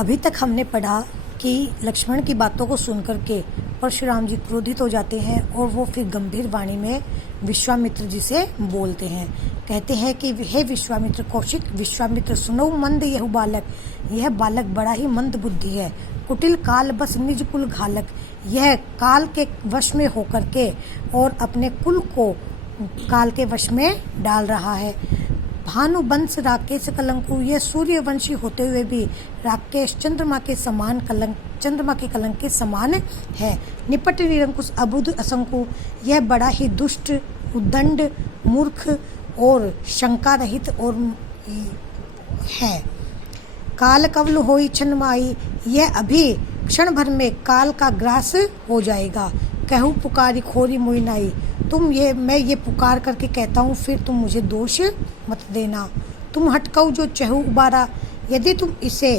अभी तक हमने पढ़ा कि लक्ष्मण की बातों को सुनकर के परशुराम जी क्रोधित हो जाते हैं और वो फिर गंभीर वाणी में विश्वामित्र जी से बोलते हैं। कहते हैं कि हे विश्वामित्र कौशिक, विश्वामित्र सुनो मंद यह बालक, यह बालक बड़ा ही मंद बुद्धि है। कुटिल काल बस निज कुल घालक, यह काल के वश में होकर के और अपने कुल को काल के वश में डाल रहा है। भानुवंश राकेश कलंकु, ये सूर्यवंशी होते हुए भी राकेश चंद्रमा के कलंक के समान है। निपट निरंकुश अबुध असंकु, यह बड़ा ही दुष्ट, उद्दंड, मूर्ख और शंका रहित और है। काल कवल होई छनमाई, यह अभी क्षण भर में काल का ग्रास हो जाएगा। कहूँ पुकारी खोरी मोइनाई, मैं ये पुकार करके कहता हूँ, फिर तुम मुझे दोष मत देना। तुम हटकाऊ जो चहु उबारा, यदि तुम इसे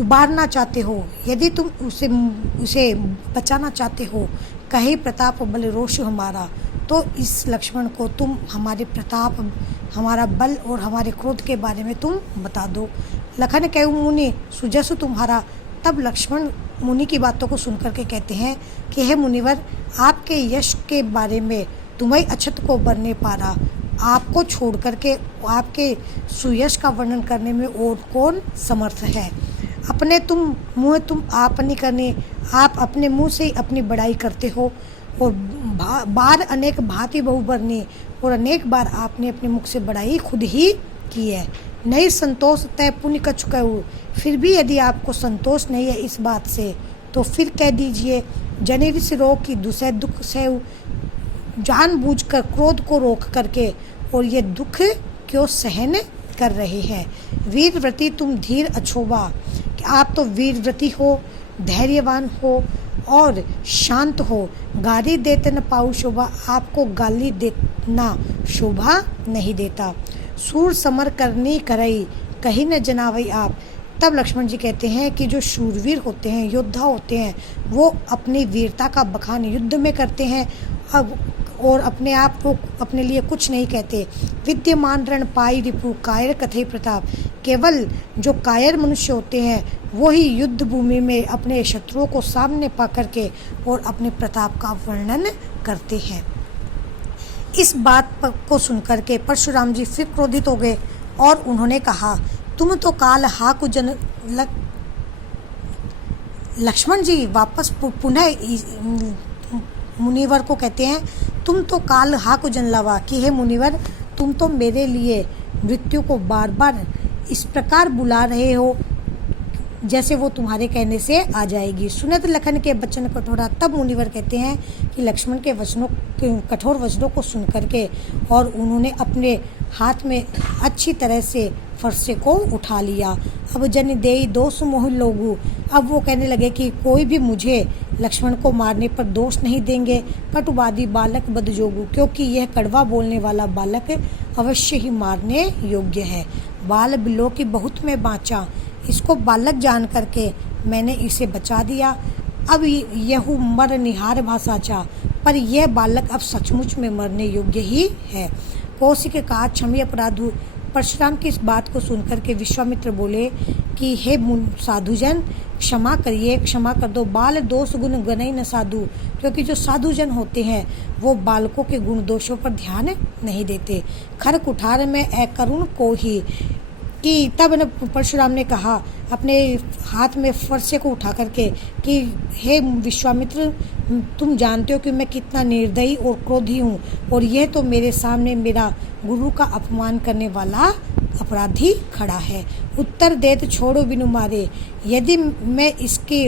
उबारना चाहते हो, यदि तुम उसे बचाना चाहते हो, कहे प्रताप बल रोष हमारा, तो इस लक्ष्मण को तुम हमारे प्रताप, हमारा बल और हमारे क्रोध के बारे में तुम बता दो। लखन कहूँ मुनि सुजसु तुम्हारा, तब लक्ष्मण मुनि की बातों को सुनकर के कहते हैं कि हे मुनिवर, आपके यश के बारे में तुम्हें अछत को बरने पारा, आपको छोड़ करके आपके सुयश का वर्णन करने में और कौन समर्थ है। अपने तुम आप नहीं करने, आप अपने मुंह से ही अपनी बड़ाई करते हो और बार अनेक भांति बहु बरने, और अनेक बार आपने अपने मुख से बड़ाई खुद ही की है। नहीं संतोष तय पुण्य कछु कहूँ, फिर भी यदि आपको संतोष नहीं है इस बात से, तो फिर कह दीजिए जनेवी से रोग की दुसह दुख से जानबूझकर क्रोध को रोक करके और ये दुख क्यों सहन कर रहे हैं। वीरव्रती तुम धीर अछोबा, कि आप तो वीरव्रती हो, धैर्यवान हो और शांत हो। गाली देते न पाऊ शोभा, आपको गाली देना शोभा नहीं देता। सूर समर करनी करई, कहीं न जनावई आप। तब लक्ष्मण जी कहते हैं कि जो शूरवीर होते हैं, योद्धा होते हैं, वो अपनी वीरता का बखान युद्ध में करते हैं और अपने आप को अपने लिए कुछ नहीं कहते। विद्यमान रण पाई रिपु, कायर कथे प्रताप, केवल जो कायर मनुष्य होते हैं वो ही युद्ध भूमि में अपने शत्रुओं को सामने पा करके और अपने प्रताप का वर्णन करते हैं। इस बात को सुनकर के परशुराम जी फिर क्रोधित हो गए और उन्होंने कहा, तुम तो काल हाकु जन लक्ष्मण जी वापस पुनः मुनिवर को कहते हैं, तुम तो काल हाकु जन लवा, कि हे मुनिवर, तुम तो मेरे लिए मृत्यु को बार बार इस प्रकार बुला रहे हो जैसे वो तुम्हारे कहने से आ जाएगी। सुनत लखन के वचन कठोरा, तब मुनिवर कहते हैं कि लक्ष्मण के कठोर वचनों को सुन करके और उन्होंने अपने हाथ में अच्छी तरह से फरसे को उठा लिया। अब जन देई दोष मोह लोगू, अब वो कहने लगे कि कोई भी मुझे लक्ष्मण को मारने पर दोष नहीं देंगे। कटुवादी बालक बदजोगू, क्योंकि यह कड़वा बोलने वाला बालक अवश्य ही मारने योग्य है। बाल बिलो की बहुत में बाँचा, इसको बालक जान करके मैंने इसे बचा दिया। अब यहू मर निहार भाषाचा, पर यह बालक अब सचमुच में मरने योग्य ही है। कौशिक का क्षमी अपराधु, परशुराम की इस बात को सुनकर के विश्वामित्र बोले कि हे साधुजन, क्षमा करिए, क्षमा कर दो। बाल दोष गुण गनई न साधु, क्योंकि जो साधुजन होते हैं वो बालकों के गुण दोषों पर ध्यान नहीं देते। खर कुठार में अकरुण को ही, कि तब परशुराम ने कहा अपने हाथ में फरसे को उठा करके कि हे विश्वामित्र, तुम जानते हो कि मैं कितना निर्दयी और क्रोधी हूँ, और यह तो मेरे सामने मेरा गुरु का अपमान करने वाला अपराधी खड़ा है। उत्तर देत छोड़ो बिनु मारे, यदि मैं इसके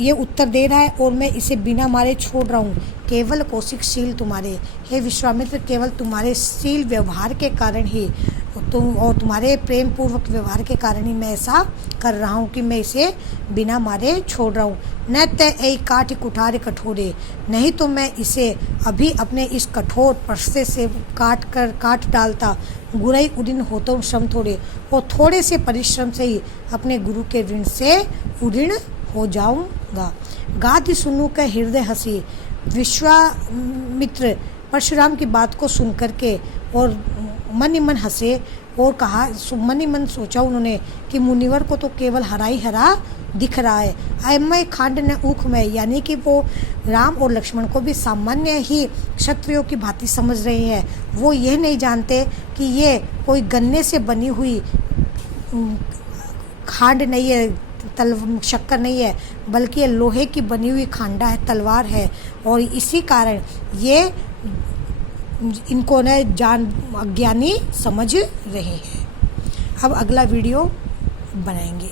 ये उत्तर दे रहा है और मैं इसे बिना मारे छोड़ रहा हूँ, केवल कौशिक शील तुम्हारे, हे विश्वामित्र, केवल तुम्हारे शील व्यवहार के कारण ही और तुम्हारे प्रेम पूर्वक व्यवहार के कारण ही मैं ऐसा कर रहा हूँ कि मैं इसे बिना मारे छोड़ रहा हूँ। न तय ऐ काठ कुठार कठोरे, नहीं तो मैं इसे अभी अपने इस कठोर परसे से काट डालता। गुरई उदिन होता श्रम थोड़े, और थोड़े से परिश्रम से ही अपने गुरु के ऋण से उदिन हो जाऊंगा। गाति सुनू का हृदय हंसी, विश्वामित्र परशुराम की बात को सुन करके और मन ही मन हंसे और कहा, मन ही मन सोचा उन्होंने कि मुनिवर को तो केवल हरा ही हरा दिख रहा है। अयमय खांड न ऊख में, यानी कि वो राम और लक्ष्मण को भी सामान्य ही क्षत्रियों की भांति समझ रहे हैं। वो यह नहीं जानते कि ये कोई गन्ने से बनी हुई खांड नहीं है, शक्कर नहीं है, बल्कि ये लोहे की बनी हुई खांडा है, तलवार है। और इसी कारण ये इनको न अज्ञानी समझ रहे हैं। अब अगला वीडियो बनाएंगे।